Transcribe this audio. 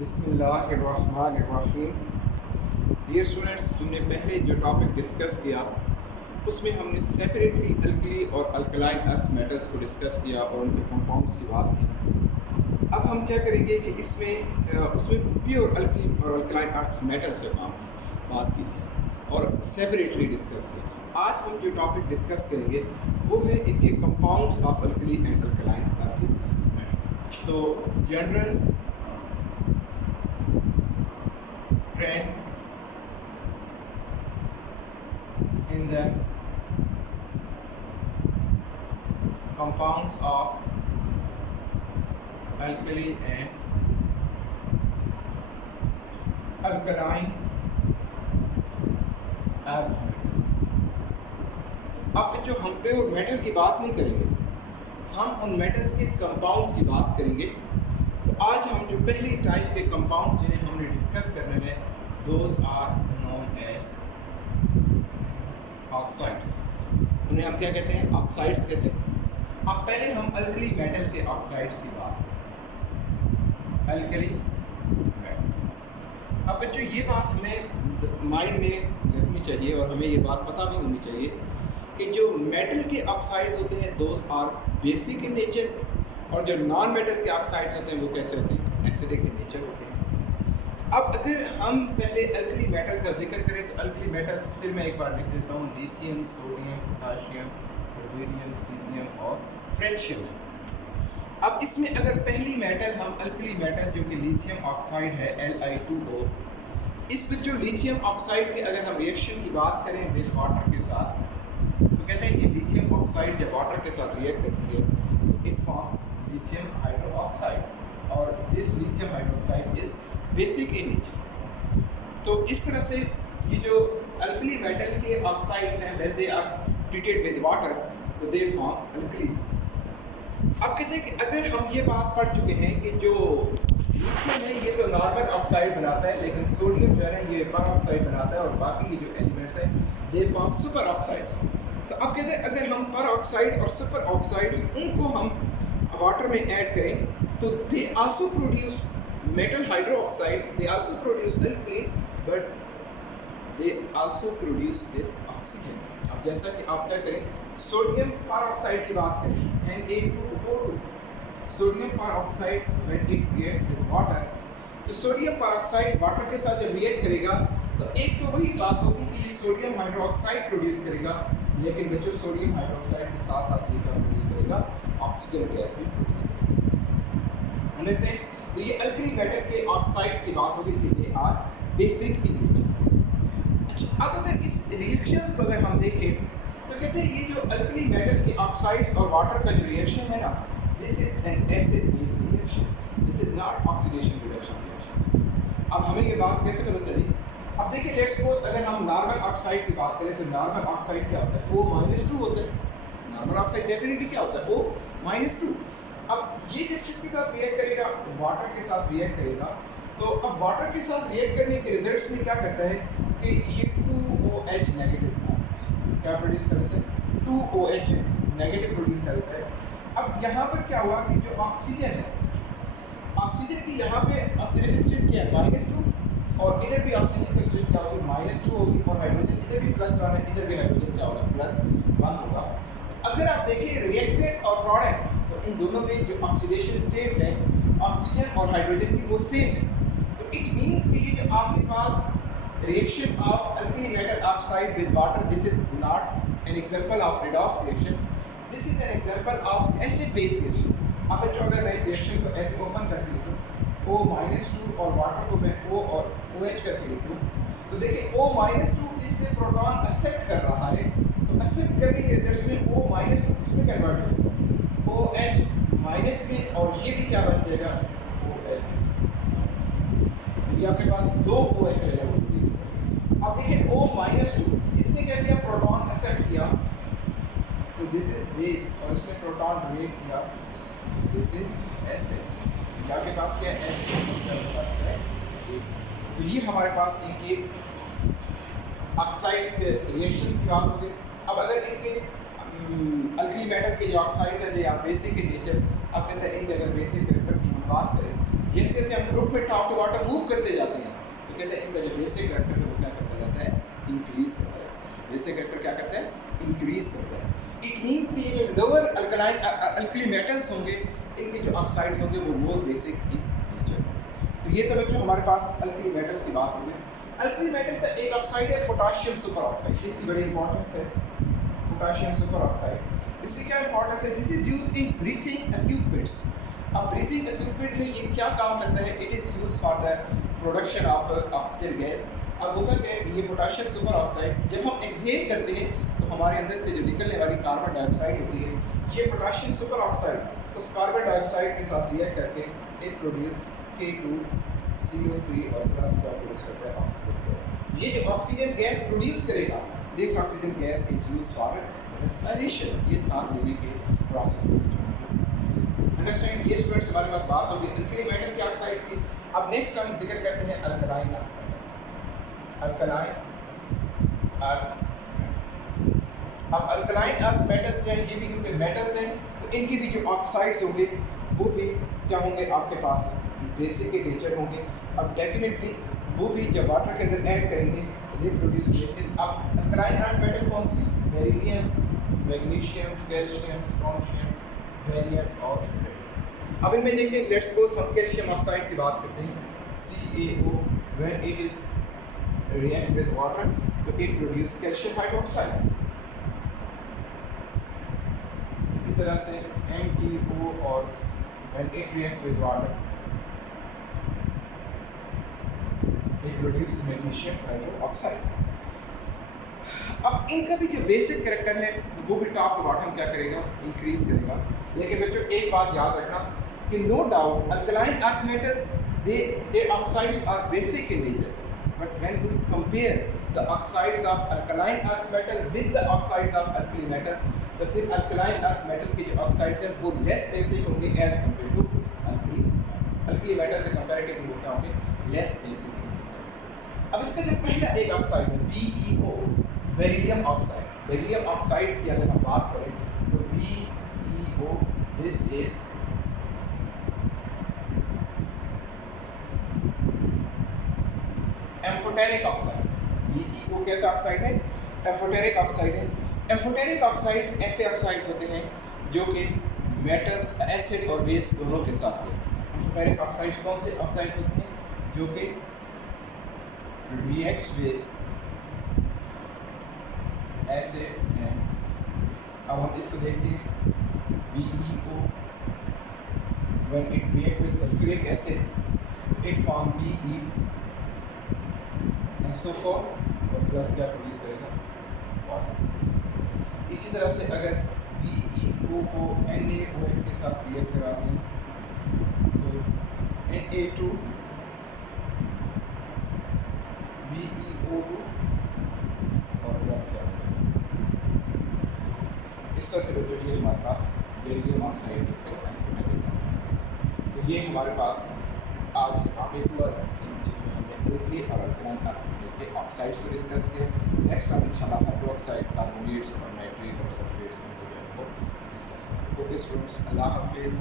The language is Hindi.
बिस्मिल्लाहिर्रहमानिर्रहीम। डियर स्टूडेंट्स, हमने पहले जो टॉपिक डिस्कस किया उसमें हमने सेपरेटली अल्कली और अल्कलाइन अर्थ मेटल्स को डिस्कस किया और उनके कंपाउंड्स की बात की। अब हम क्या करेंगे कि उसमें प्योर अल्कली और अल्कलाइन अर्थ मेटल्स के बात की थी और सेपरेटली डिस्कस किया था। आज हम जो टॉपिक डिस्कस करेंगे वो है इनके compounds of alkali and alkaline earth metal. तो general trend in the compounds of alkali and alkaline earth metals। अब जो हम प्योर मेटल की बात नहीं करेंगे, हम उन मेटल्स के कंपाउंड्स की बात करेंगे। तो आज हम जो पहली टाइप के कंपाउंड जिन्हें हमने डिस्कस करने हैं those are known as oxides. उन्हें हम क्या कहते हैं? ऑक्साइड्स कहते हैं। अब पहले हम अल्कली मेटल के ऑक्साइड्स की बात करें। Alkali metals. अब बच्चों ये बात हमें माइंड में रखनी चाहिए और हमें ये बात पता भी होनी चाहिए कि जो मेटल के ऑक्साइड्स होते हैं those are basic in nature और जो नॉन मेटल के ऑक्साइड्स होते हैं वो कैसे होते हैं? एसिडिक इन नेचर होते हैं। अब अगर हम पहले अल्कली मेटल का जिक्र करें तो अल्कली मेटल्स फिर मैं एक बार लिख देता हूँ: lithium, sodium, potassium, rubidium, caesium और फ्रेंशियम। अब इसमें अगर पहली मेटल हम अल्कली मेटल जो कि लिथियम ऑक्साइड है Li2O, इस पर जो लिथियम ऑक्साइड के अगर हम रिएक्शन की बात करें विद वाटर के साथ तो कहते हैं ये लिथियम ऑक्साइड जब वाटर के साथ रिएक्ट करती है तो इट फॉर्म lithium hydroxide और this lithium hydroxide is basic in nature। तो इस तरह से ये जो अल्कली मेटल के ऑक्साइड्स हैं when they are treated with water तो they form alkalis। अब कहते हैं कि अगर हम ये बात पढ़ चुके हैं कि जो लिथियम है ये तो नॉर्मल ऑक्साइड बनाता है, लेकिन सोडियम जो है ना ये पर ऑक्साइड बनाता है और बाकी ये जो एलिमेंट्स हैं they form सुपर ऑक्साइड्स। तो अब कहते हैं अगर हम पर ऑक्साइड और सुपर ऑक्साइड उनको हम वाटर में ऐड करें तो they also produce metal hydroxide, they also produce alkalis, but they also produce with oxygen. अब जैसा कि आप क्या करें, सोडियम परऑक्साइड की बात करें Na2O2, sodium peroxide when it react with water, तो सोडियम परऑक्साइड वाटर के साथ जब रिएक्ट करेगा तो एक तो वही बात होगी कि ये सोडियम हाइड्रोक्साइड प्रोड्यूस करेगा, लेकिन बच्चों सोडियम हाइड्रोक्साइड के साथ साथ ये क्या प्रोड्यूस करेगा? ऑक्सीजन गैस भी प्रोड्यूस करेगा। अंडरस्टैंड? तो ये अल्कली मेटल के ऑक्साइड्स की बात होगी कि they are basic in nature. अच्छा, अब अगर इस रिएक्शंस को अगर हम देखें तो कहते हैं ये जो अल्कली मेटल के ऑक्साइड्स और वाटर का जो रिएक्शन है ना, this is N acid base reaction, this is not oxidation reaction. अब हमें ये बात कैसे पता चली? अब देखिए, लेट्स सपोज अगर हम नॉर्मल ऑक्साइड की बात करें तो नॉर्मल ऑक्साइड क्या होता है? O-2 होता है। नॉर्मल ऑक्साइड डेफिनेटली क्या होता है? O-2। अब ये जब किसके साथ रिएक्ट करेगा? वाटर के साथ रिएक्ट करेगा। तो अब वाटर के साथ रिएक्ट करने के रिजल्ट्स में क्या करता है कि ये 2OH नेगेटिव क्या प्रोड्यूस कर देता है? 2OH नेगेटिव प्रोड्यूस कर देता है। अब यहाँ पर क्या हुआ कि जो ऑक्सीजन है, ऑक्सीजन की यहाँ पे ऑक्सीडेशन स्टेट क्या है? -2, और इधर भी ऑक्सीजन की स्टेट क्या होगी? -2 होगी, और हाइड्रोजन इधर भी +1 है, इधर भी हाइड्रोजन क्या होगा? +1 होगा। अगर आप देखिए रिएक्टेंट और प्रोडक्ट तो इन दोनों में जो ऑक्सीडेशन स्टेट है ऑक्सीजन और हाइड्रोजन की वो सेम है। तो इट मींस कि ये जो आपके पास reaction of alkali metal oxide with water, this is not an example of redox reaction, this is an example of acid base reaction. अब बच्चों अगर मैं इस रिएक्शन को ऐसे ओपन करके लिखूं O-2 और वाटर को मैं O और OH करके लिखूं तो देखिए O-2 इससे प्रोटॉन एक्सेप्ट कर रहा है, तो एक्सेप्ट करने के रिजल्ट्स में O-2 किसमें कन्वर्ट हो जाएगा? OH माइनस में, और ये भी क्या बन जाएगा? OH। तो ये आपके पास 2 OH जो है वो प्रोड्यूस करेगा। अब देखिए O-2 इसने क्या किया? प्रोटॉन एक्सेप्ट किया, तो दिस इज बेस, और इसने प्रोटॉन ब्रेक किया, दिस इज एसिड। आपके पास क्या है? तो ये हमारे पास इनके ऑक्साइड्स के रिएक्शंस की बात हो गई। अब अगर इनके अल्कली मेटल के जो ऑक्साइड्स हैं they are basic in nature, अब कहते हैं इनके अगर बेसिक कैरेक्टर की हम बात करें जैसे जैसे हम ग्रुप में टॉप टू बॉटम मूव करते जाते हैं तो कहते हैं इनका जो बेसिक कैरेक्टर है वो क्या करता जाता है, इंक्रीज करता जाता है। बेसिक कैरेक्टर क्या करता है, इंक्रीज करता है। इट मीन्स कि ये जो लोअर अल्कलाइन अल्कली मेटल्स होंगे इनके जो ऑक्साइड्स होंगे वो मोर बेसिक इन नेचर। तो ये तो बच्चों हमारे पास अल्कली मेटल की बात हो गई। अल्कली मेटल का एक ऑक्साइड है पोटाशियम सुपर ऑक्साइड, इसकी बड़ी इंपॉर्टेंस है पोटाशियम सुपर ऑक्साइड। इससे क्या इंपॉर्टेंस है, this is used in breathing equipments. अब ब्रीथिंग इक्विपमेंट में ये क्या काम करता है, it is use for the production of oxygen gas. अब होता क्या है, ये पोटाशियम सुपर ऑक्साइड जब हम एक्सहेल करते हैं तो हमारे अंदर से जो निकलने वाली कार्बन डाइऑक्साइड होती है, ये पोटाशियम सुपर ऑक्साइड उस कार्बन डाइऑक्साइड के साथ रिएक्ट करके इट प्रोड्यूस K2CO3 और प्लस क्या प्रोड्यूस करता है, ऑक्सीजन गैस। ये जो ऑक्सीजन गैस प्रोड्यूस करेगा, this oxygen gas is use for respiration, ये सांस लेने के प्रोसेस में अंडरस्टैंड। ये स्टूडेंट्स हमारे पास बात होगी अल्कली मेटल के ऑक्साइड्स की। अब नेक्स्ट हम जिक्र करते हैं अल्कलाइन अर्थ। अब अल्कलाइन अर्थ मेटल्स हैं, ये भी क्योंकि मेटल्स हैं तो इनके भी जो ऑक्साइड्स होंगे वो भी क्या होंगे आपके पास, बेसिक के नेचर होंगे। अब डेफिनेटली वो भी जब वाटर के अंदर ऐड करेंगे तो दे प्रोड्यूस बेसिस। अब अल्कलाइन अर्थ मेटल कौन सी, beryllium, magnesium, calcium, strontium, barium और। अब इनमें देखिए लेट्स सपोज हम कैल्शियम ऑक्साइड की बात करते हैं, CaO when it is react with water तो इट प्रोड्यूस कैल्शियम हाइड्रोक्साइड। इसी तरह से MgO और when it react with water it produce magnesium hydroxide. अब इनका भी जो बेसिक कैरेक्टर है वो भी टॉप टू बॉटम क्या करेगा, इंक्रीज करेगा। लेकिन बच्चों एक बात याद रखना कि no doubt alkaline earth metals they oxides are basic in nature, but when we compare the oxides of alkaline earth metal with the oxides of alkali metals तो फिर अल्कलाइन अर्थ मेटल के जो ऑक्साइड्स हैं वो लेस बेसिक होंगे as compare to alkali metal से कंपैरेटिवली वो क्या होंगे, लेस बेसिक इन नेचर। अब इसका जो पहला एक ऑक्साइड है BeO, beryllium oxide. Beryllium oxide की अगर हम बात करें तो BeO this is amphoteric oxide. BeO कैसा ऑक्साइड है, एम्फोटेरिक ऑक्साइड है। एम्फोटेरिक ऑक्साइड्स ऐसे ऑक्साइड्स होते हैं जो कि मेटल्स एसिड और बेस दोनों के साथ हैं। एम्फोटेरिक ऑक्साइड्स कौन से ऑक्साइड्स होते हैं जो कि रिएक्ट्स विद एसिड एंड। अब हम इसको देखते हैं BeO when it react with sulphuric acid it form Be SO4 और प्लस क्या प्रोड्यूस करेगा, वाटर। इसी तरह से अगर BeO को NaOH के साथ रिएक्ट कराते हैं तो Na2 BeO2 और प्लस क्या, इस तरह से बच्चों ये हमारे पास बेरिलियम ऑक्साइड एम्फोटेरिक ऑक्साइड। तो ये हमारे पास आज के टॉपिक पर इसमें हमने बेरिलियम और अल्कलाइन अर्थ मेटल के ऑक्साइड्स को डिस्कस किया। नेक्स्ट हम इंशाल्लाह हाइड्रोक्साइड, कार्बोनेट्स और नाइट्रेट और सल्फेट्स में जो है वो डिस्कस करेंगे। ओके स्टूडेंट्स, अल्लाह हाफिज़।